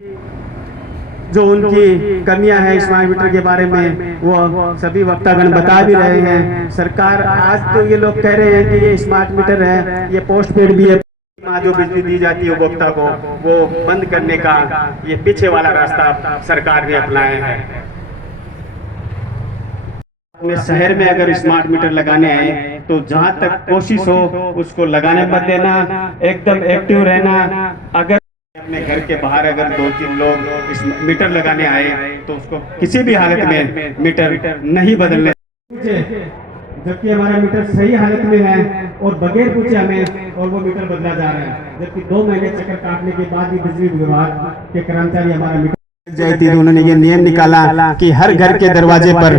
जो उनकी कमियां हैं स्मार्ट मीटर के बारे में वो सभी वक्तागण बता भी रहे हैं। सरकार आज तो ये लोग कह रहे हैं कि ये स्मार्ट मीटर है, ये पोस्ट पेड भी है, जो बिजली दी जाती है उपभोक्ता को वो बंद करने का ये पीछे वाला रास्ता सरकार ने अपनाया है। अपने शहर में अगर स्मार्ट मीटर लगाने आए तो जहां तक कोशिश हो उसको लगाने मत देना, एकदम एक्टिव रहना। अगर अपने घर के बाहर अगर 2-3 लोग इस मीटर लगाने आए तो उसको किसी भी हालत में मीटर नहीं बदलने, जबकि हमारा मीटर सही हालत में है और बगैर पूछे हमें और वो मीटर बदला जा रहा है, जबकि 2 महीने चक्कर काटने के बाद भी बिजली विभाग के कर्मचारी हमारा मीटर जाती थी। उन्होंने ये नियम निकाला कि हर घर के दरवाजे पर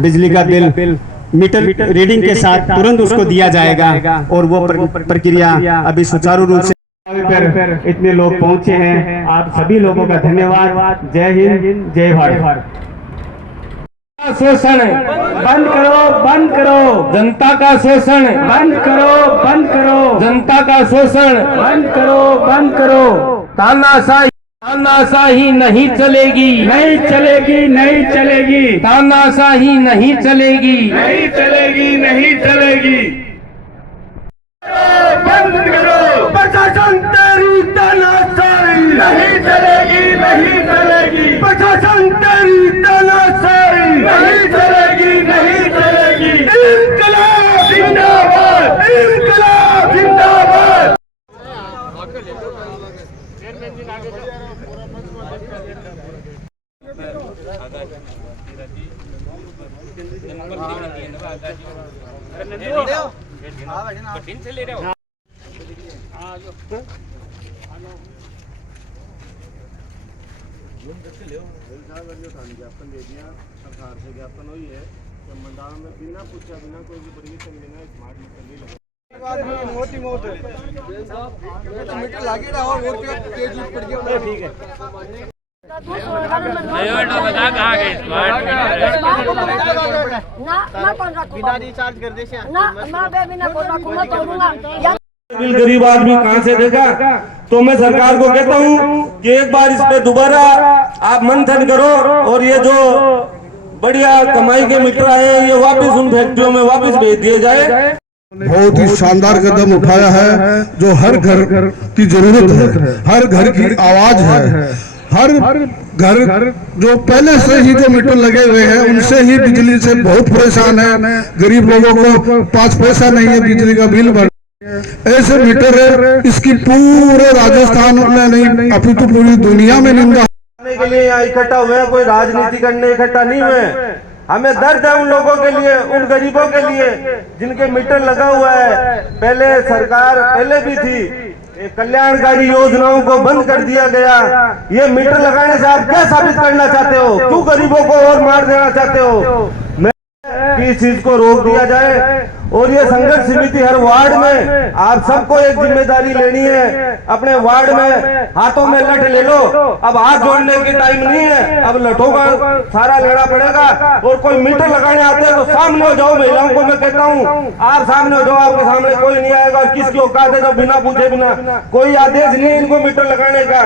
बिजली का बिल मीटर रीडिंग के साथ तुरंत उसको दिया जाएगा और वो प्रक्रिया अभी सुचारू रूप से पर इतने लोग पहुंचे हैं। आप सभी लोगों का धन्यवाद। जय हिंद, जय भारत। शोषण बंद करो, बंद करो, जनता का शोषण बंद करो, बंद करो, जनता का शोषण बंद करो, बंद करो। तानाशाही नहीं चलेगी, नहीं चलेगी, नहीं चलेगी, तानाशाही नहीं चलेगी, नहीं चलेगी, नहीं चलेगी। बंद करो, प्रशासन तेरी तानाशाही नहीं चलेगी, नहीं चलेगी, प्रशासन तेरी तानाशाही नहीं चलेगी, नहीं चलेगी। इंकलाब जिंदाबाद, इंकलाब जिंदाबाद। ज्ञापन दे दिया सरकार से, ज्ञापन वही है कि मंडाल में बिना पूछा बिना कोई भी परमिशन बिना स्मार्ट मीटर नहीं लगा। मोटी मौत मीटर लागे रहा और तेज पड़ गया। ठीक है बिना रिचार्ज कर दे बिल गरीब आदमी कहाँ से देगा। तो मैं सरकार को कहता हूँ कि एक बार इस पे दोबारा आप मंथन करो और ये जो बढ़िया कमाई के मीटर आए हैं ये वापस उन फैक्ट्रियों में वापस भेज दिए जाए। बहुत ही शानदार कदम उठाया है जो हर घर की जरूरत है, हर घर की आवाज है। हर घर जो पहले से ही जो मीटर लगे हुए हैं उनसे ही बिजली से बहुत परेशान है। गरीब लोगों को 5 पैसा नहीं है बिजली का बिल भर। ऐसे मीटर है, इसकी पूरे राजस्थान में नहीं अपितु पूरी दुनिया में निंदा के लिए यहाँ इकट्ठा हुए हैं, कोई राजनीति करने इकट्ठा नहीं हुए। हमें दर्द है उन लोगों के लिए, उन गरीबों के लिए जिनके मीटर लगा हुआ है। पहले सरकार पहले भी थी, कल्याणकारी योजनाओं को बंद कर दिया गया। ये मीटर लगाने से आप क्या साबित करना चाहते हो? क्यों गरीबों को और मार देना चाहते हो? इस चीज को रोक दिया जाए और ये संघर्ष समिति हर वार्ड में आप सबको एक जिम्मेदारी लेनी है। अपने वार्ड में हाथों में लठ ले लो, अब हाथ जोड़ने की टाइम नहीं है, अब लठों का सारा लेना पड़ेगा। और कोई मीटर लगाने आते हैं तो सामने हो जाओ। महिलाओं को मैं कहता हूँ आप सामने हो जाओ, आपके सामने कोई नहीं आएगा। और किसकी औकात है जो बिना पूछे बिना, कोई आदेश नहीं है इनको मीटर लगाने का।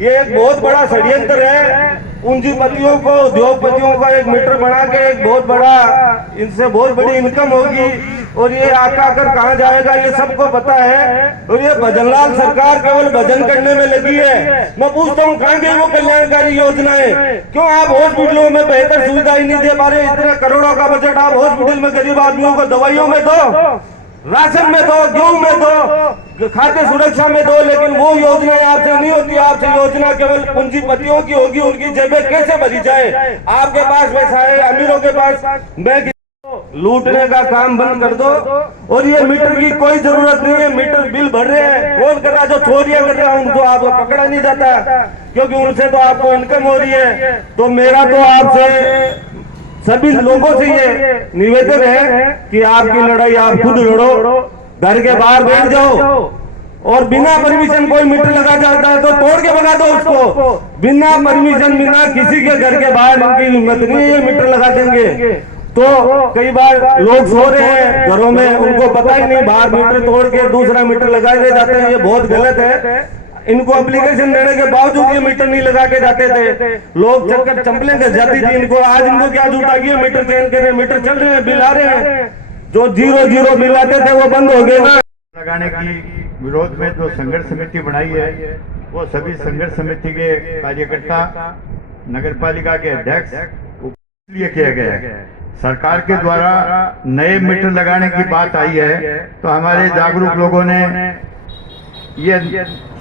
ये एक बहुत बड़ा षड्यंत्र है। पूंजीपतियों को, उद्योगपतियों का एक मीटर बना के एक बहुत बड़ा, इनसे बहुत बड़ी इनकम होगी और ये आकर कहाँ जाएगा ये सबको पता है। और ये भजनलाल सरकार केवल भजन करने में लगी है। मैं पूछता हूँ कहाँ गई वो कल्याणकारी योजनाएं? क्यों आप हॉस्पिटलों में बेहतर सुविधाएं नहीं दे पा रहे? इतना करोड़ों का बजट आप हॉस्पिटल में गरीब आदमियों को दवाइयों में दो, राशन में दो, गेहूं में दो, खाद्य सुरक्षा में दो, लेकिन वो योजनाएं आपसे नहीं होती। आपसे योजना केवल पूंजीपतियों की होगी, उनकी जेबें कैसे भरी जाए। आपके पास पैसा है, अमीरों के पास बैंक लूटने का काम बंद कर दो। और ये मीटर की कोई जरूरत नहीं है। मीटर बिल भर रहे हैं, कौन कर रहा? जो चोरियां कर रहा है उनको आपको पकड़ा नहीं जाता क्योंकि उनसे तो आपको इनकम हो रही है। तो मेरा तो आपसे सभी लोगों से ये निवेदन है कि आपकी लड़ाई आप खुद लड़ो, घर के बाहर बैठ जाओ और बिना परमिशन कोई मीटर लगा जाता है तो तोड़ के भगा दो उसको। बिना परमिशन, बिना किसी के घर के बाहर इनकी हिम्मत नहीं है ये मीटर लगा देंगे। तो कई बार लोग सो रहे हैं घरों में, उनको पता ही नहीं, बाहर मीटर तोड़ के दूसरा मीटर लगा दे जाते हैं। ये बहुत गलत है। इनको एप्लीकेशन देने के बावजूद ये मीटर नहीं लगा के जाते थे, लोग चक्कर चंपलें घस जाती थी इनको। आज इनको क्या जरूरत आ गई मीटर चेंज करे? मीटर चल रहे हैं, बिल आ रहे हैं। जो 0-0 बिल आते थे वो बंद हो गए ना। लगाने की विरोध में जो संघर्ष समिति बनाई है वो सभी संघर्ष समिति के कार्यकर्ता, नगर पालिका के अध्यक्ष लिए किया गया है। सरकार के द्वारा नए मीटर लगाने की बात आई है तो हमारे जागरूक लोगों ने ये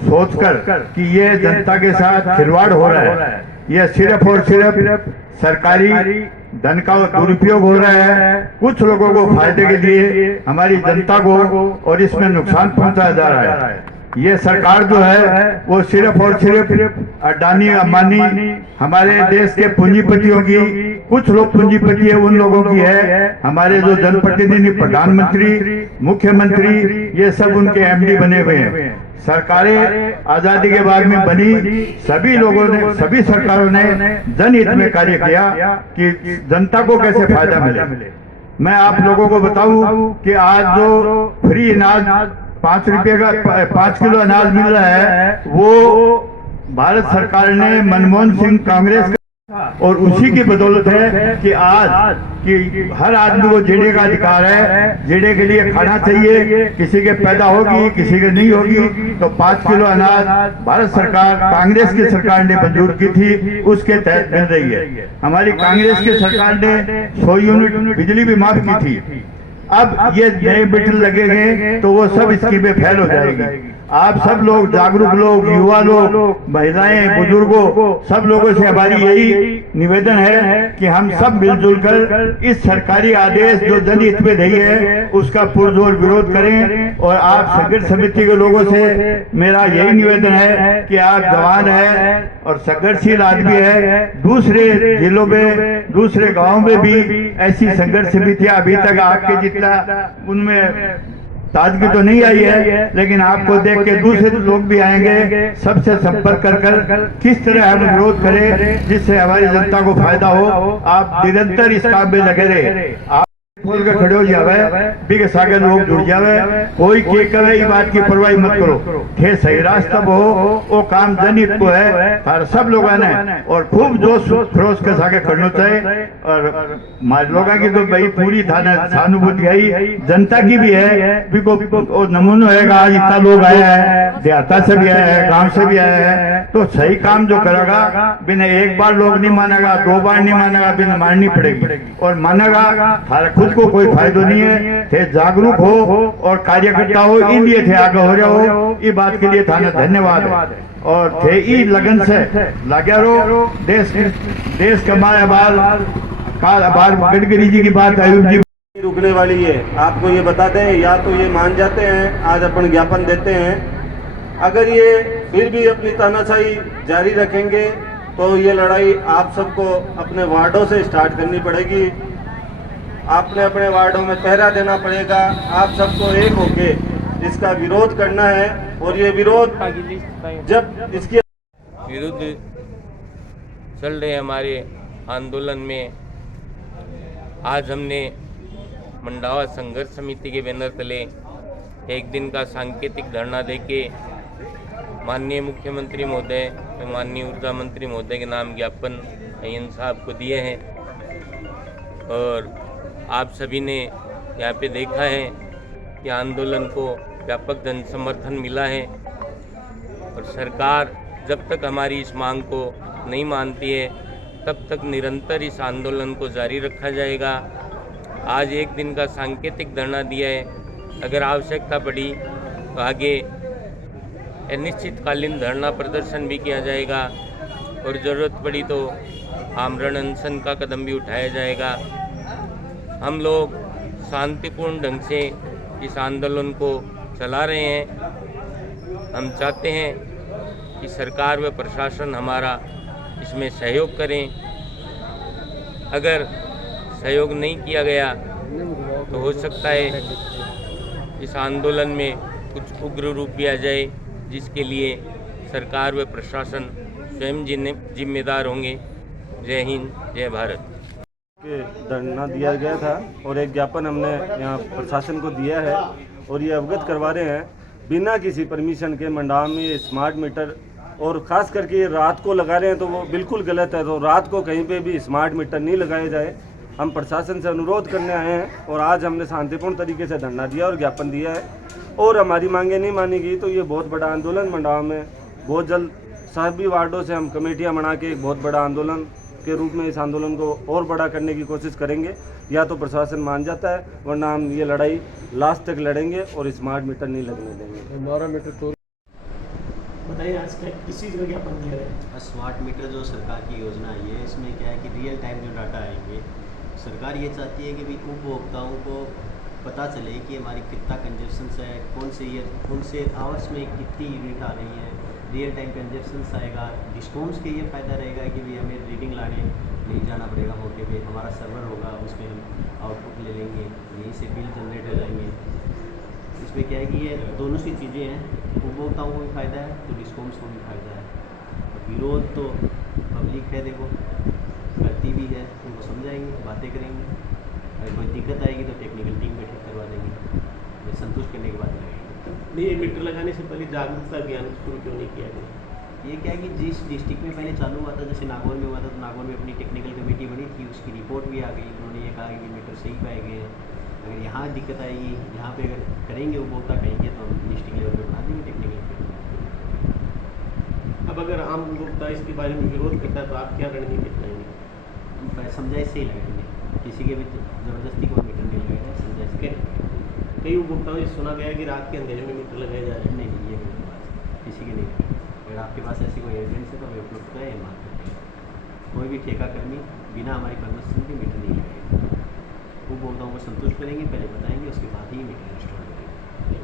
सोचकर कि ये जनता के साथ खिलवाड़ हो रहा है, यह सिर्फ और सिर्फ सरकारी धन का दुरुपयोग हो रहा है, कुछ लोगों को फायदे के लिए हमारी जनता को और इसमें नुकसान पहुंचाया जा रहा है। ये सरकार जो है वो सिर्फ और सिर्फ अडानी अंबानी हमारे देश के पूंजीपतियों की, कुछ लोग पूंजीपति है उन लोगों की है। हमारे जो जनप्रतिनिधि, प्रधानमंत्री, मुख्यमंत्री, ये सब उनके एमडी बने हुए हैं। सरकारें आजादी के बाद में बनी, सभी लोगों ने, सभी सरकारों ने जनहित में कार्य किया कि जनता को कैसे फायदा मिले। मैं आप लोगों को बताऊं कि आज जो फ्री अनाज 5 रुपए का 5 किलो अनाज मिल रहा है वो भारत सरकार ने मनमोहन सिंह कांग्रेस का, और उसी की बदौलत है कि आज कि हर आदमी को जीने का अधिकार है, जीने के लिए खाना चाहिए, किसी के पैदा होगी किसी के नहीं होगी। तो 5 किलो अनाज भारत सरकार, कांग्रेस की सरकार ने मंजूर की थी, उसके तहत मिल रही है। हमारी कांग्रेस की सरकार ने 100 यूनिट बिजली भी माफ की थी। अब ये नए मीटर लगेंगे तो वो सब स्कीमें फेल हो जाएगी। आप सब लोग, जागरूक लोग, युवा लोग, महिलाएं, बुजुर्गों, सब लोगों से हमारी यही निवेदन है कि हम सब मिलजुल कर इस सरकारी आदेश जो जनहित में नहीं है उसका पुरजोर विरोध करें। और आप संघर्ष समिति के लोगों से मेरा यही निवेदन है कि आप जवान हैं और संघर्षशील आदमी है, दूसरे जिलों में, दूसरे गाँव में भी ऐसी संघर्ष समितियां अभी तक आपके जितना उनमें ताजगी तो नहीं आई है, लेकिन आपको देख के दूसरे लोग भी आएंगे। सबसे संपर्क कर किस तरह हम विरोध करें जिससे हमारी जनता को फायदा हो। आप निरंतर इस काम में लगे रहे, आप खोल के खड़े हो जावे, बिग सागर लोग जुड़ जावे, कोई के कहे ये बात की परवाही मत करो। थे सही रास्ता हो वो काम जनहित को है, हर सब लोगों ने और खूब जोश खरोश के सागे करना चाहिए। और लोगों की तो भाई पूरी सहानुभूति है, जनता की भी है, बिको नमूना है। आज इतना लोग आया है, देहाता से भी आया है, गांव से भी आया है, तो सही काम जो करेगा बिना एक बार लोग नहीं मानेगा, 2 बार नहीं मानेगा, बिना माननी पड़ेगी और मानेगा हर खुद को कोई फायदा नहीं है। थे जागरूक हो और कार्यकर्ता हो, इसलिए थे आगे हो जाओ। ये बात के लिए थाना धन्यवाद है और थे ई लगन से लगे रहो। देश कमाए आभार गडकरी जी की बात आयुष जी रुकने वाली है। आपको ये बताते हैं, या तो ये मान जाते हैं, आज अपन ज्ञापन देते हैं, अगर ये फिर भी अपनी तानाशाही जारी रखेंगे तो ये लड़ाई आप सबको अपने वार्डों से स्टार्ट करनी पड़ेगी। आपने अपने वार्डों में पहरा देना पड़ेगा। आप सबको एक होके इसका विरोध करना है और ये विरोध जब इसकी विरुद्ध चल रहे हमारे आंदोलन में आज हमने मंडावा संघर्ष समिति के बैनर तले एक दिन का सांकेतिक धरना देके माननीय मुख्यमंत्री महोदय, माननीय ऊर्जा मंत्री महोदय के नाम ज्ञापन अय्यन साहब को दिए हैं। और आप सभी ने यहाँ पे देखा है कि आंदोलन को व्यापक जन समर्थन मिला है और सरकार जब तक हमारी इस मांग को नहीं मानती है तब तक निरंतर इस आंदोलन को जारी रखा जाएगा। आज एक दिन का सांकेतिक धरना दिया है, अगर आवश्यकता पड़ी तो आगे अनिश्चितकालीन धरना प्रदर्शन भी किया जाएगा और ज़रूरत पड़ी तो आमरण अनशन का कदम भी उठाया जाएगा। हम लोग शांतिपूर्ण ढंग से इस आंदोलन को चला रहे हैं। हम चाहते हैं कि सरकार व प्रशासन हमारा इसमें सहयोग करें। अगर सहयोग नहीं किया गया तो हो सकता है इस आंदोलन में कुछ उग्र रूप भी आ जाए, जिसके लिए सरकार व प्रशासन स्वयं जिम्मेदार होंगे। जय हिंद, जय भारत। धरना दिया गया था और एक ज्ञापन हमने यहाँ प्रशासन को दिया है और ये अवगत करवा रहे हैं बिना किसी परमिशन के मंडाव में ये स्मार्ट मीटर, और ख़ास करके ये रात को लगा रहे हैं तो वो बिल्कुल गलत है। तो रात को कहीं पे भी स्मार्ट मीटर नहीं लगाए जाए। हम प्रशासन से अनुरोध करने आए हैं और आज हमने शांतिपूर्ण तरीके से धरना दिया और ज्ञापन दिया है, और हमारी मांगे नहीं मानी गई तो ये बहुत बड़ा आंदोलन मंडाव में बहुत जल्द सभी वार्डों से हम कमेटियां बना के एक बहुत बड़ा आंदोलन के रूप में इस आंदोलन को और बड़ा करने की कोशिश करेंगे। या तो प्रशासन मान जाता है, वरना हम ये लड़ाई लास्ट तक लड़ेंगे और स्मार्ट मीटर नहीं लगने देंगे। बताइए आज का किस चीज़ का ज्ञापन दिया है? स्मार्ट मीटर जो सरकार की योजना है, ये इसमें क्या है कि रियल टाइम जो डाटा आएंगे, सरकार ये चाहती है कि भाई उपभोक्ताओं को पता चले कि हमारी कितना कंजप्शंस है, कौन से आवर्स में कितनी यूनिट आ रही है, रियल टाइम कंजप्शंस आएगा। डिस्कॉम्स के ये फ़ायदा रहेगा कि भाई हमें रीडिंग लाने नहीं जाना पड़ेगा मौके पे, हमारा सर्वर होगा, उसमें हम आउटपुट ले लेंगे, यहीं से बिल जनरेट हो जाएंगे। इसमें क्या है कि ये दोनों सी चीज़ें हैं, उपभोक्ताओं को भी फ़ायदा है तो डिस्कॉम्स को भी फ़ायदा है। विरोध तो पब्लिक है, देखो करती भी है, उनको समझाएंगे, बातें करेंगे, अगर कोई दिक्कत आएगी तो टेक्निकल टीम में ठीक करवा देंगे, ये संतुष्ट करने के बाद लगेगी। नहीं, ये मीटर लगाने से पहले जागरूकता अभियान शुरू क्यों नहीं किया गया? ये क्या है कि जिस डिस्ट्रिक्ट में पहले चालू हुआ था, जैसे नागौर में हुआ था, तो नागौर में अपनी टेक्निकल कमेटी बनी थी, उसकी रिपोर्ट भी आ गई, उन्होंने ये कहा कि मीटर सही पाए गए हैं। अगर यहाँ दिक्कत आएगी, यहाँ पे अगर करेंगे उपभोक्ता कहेंगे तो हम डिस्ट्रिक्ट लेवल पर बना देंगे टेक्निकल। अब अगर आम उपभोक्ता इसके बारे में विरोध करता है तो आप क्या रणनीति अपनाएंगे? समझाइश से ही लगाएंगे, किसी के भी ज़बरदस्ती कोई मीटर नहीं लगाएगा, समझाइश के। कई उपभोक्ताओं ने सुना गया कि रात के अंधेरे में मीटर लगाए जा रहे हैं। नहीं, ये गलत बात है, किसी के नहीं लगाएगा। अगर आपके पास ऐसी कोई एविडेंस है तो हमें उपलब्ध है, मान सकते हैं। कोई भी ठेका कर्मी बिना हमारी परमिशन के मीटर नहीं लगाएगा। उपभोक्ताओं को संतुष्ट करेंगे, पहले बताएंगे, उसके बाद ही मीटर इंस्टॉल करेंगे।